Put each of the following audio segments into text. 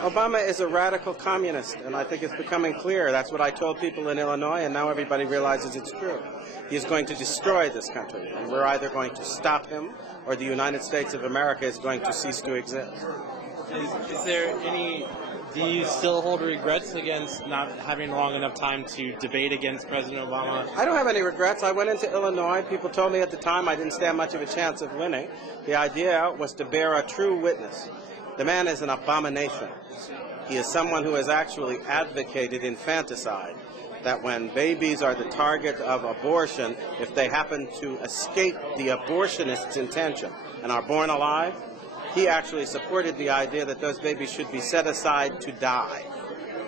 Obama is a radical communist, and I think it's becoming clear. That's what I told people in Illinois, and now everybody realizes it's true. He is going to destroy this country, and we're either going to stop him or the United States of America is going to cease to exist. Is there any... Do you still hold regrets against not having long enough time to debate against President Obama? I don't have any regrets. I went into Illinois. People told me at the time I didn't stand much of a chance of winning. The idea was to bear a true witness. The man is an abomination. He is someone who has actually advocated infanticide, that when babies are the target of abortion, if they happen to escape the abortionist's intention and are born alive, he actually supported the idea that those babies should be set aside to die.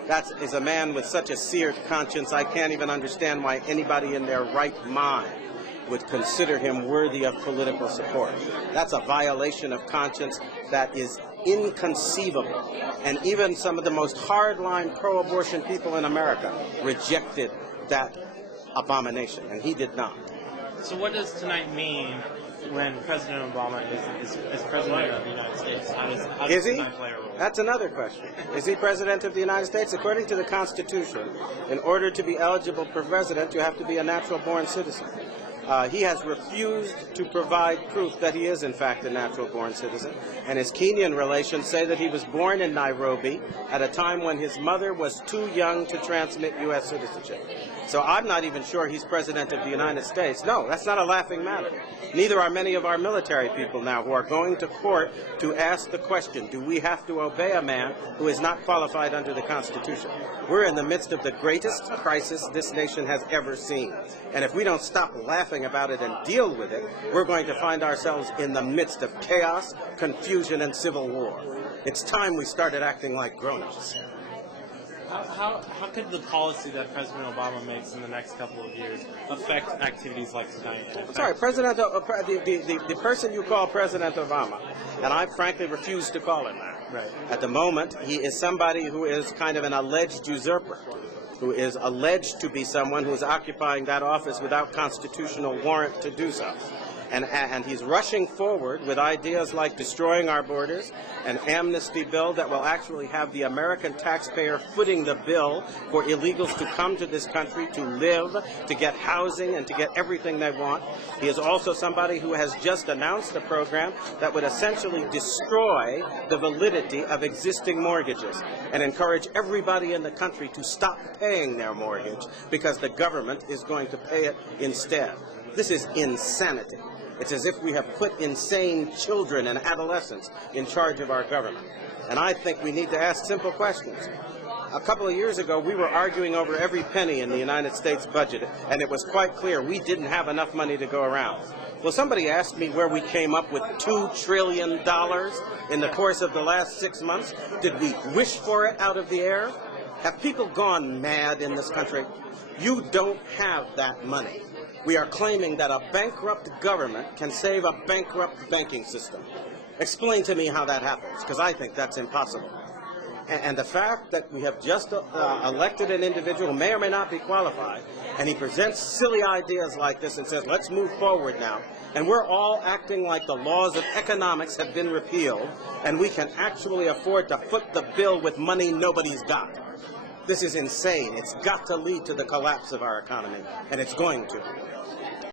That is a man with such a seared conscience, I can't even understand why anybody in their right mind would consider him worthy of political support. That's a violation of conscience that is inconceivable. And even some of the most hardline pro-abortion people in America rejected that abomination, and he did not. So what does tonight mean when President Obama is President of the United States? How does tonight play a role? That's another question. Is he President of the United States? According to the Constitution, in order to be eligible for president, you have to be a natural-born citizen. He has refused to provide proof that he is, in fact, a natural-born citizen. And his Kenyan relations say that he was born in Nairobi at a time when his mother was too young to transmit U.S. citizenship. So I'm not even sure he's President of the United States. No, that's not a laughing matter. Neither are many of our military people now who are going to court to ask the question, do we have to obey a man who is not qualified under the Constitution? We're in the midst of the greatest crisis this nation has ever seen. And if we don't stop laughing about it and deal with it, we're going to find ourselves in the midst of chaos, confusion, and civil war. It's time we started acting like grown-ups. How could the policy that President Obama makes in the next couple of years affect activities like tonight? Sorry, the person you call President Obama, and I frankly refuse to call him that. Right. At the moment, he is somebody who is kind of an alleged usurper, who is alleged to be someone who is occupying that office without constitutional warrant to do so. And he's rushing forward with ideas like destroying our borders, an amnesty bill that will actually have the American taxpayer footing the bill for illegals to come to this country to live, to get housing, and to get everything they want. He is also somebody who has just announced a program that would essentially destroy the validity of existing mortgages and encourage everybody in the country to stop paying their mortgage because the government is going to pay it instead. This is insanity. It's as if we have put insane children and adolescents in charge of our government. And I think we need to ask simple questions. A couple of years ago, we were arguing over every penny in the United States budget, and it was quite clear we didn't have enough money to go around. Well, somebody asked me where we came up with $2 trillion in the course of the last 6 months. Did we wish for it out of the air? Have people gone mad in this country? You don't have that money. We are claiming that a bankrupt government can save a bankrupt banking system. Explain to me how that happens, because I think that's impossible. And the fact that we have just elected an individual who may or may not be qualified, and he presents silly ideas like this and says, let's move forward now, and we're all acting like the laws of economics have been repealed, and we can actually afford to foot the bill with money nobody's got. This is insane. It's got to lead to the collapse of our economy, and it's going to.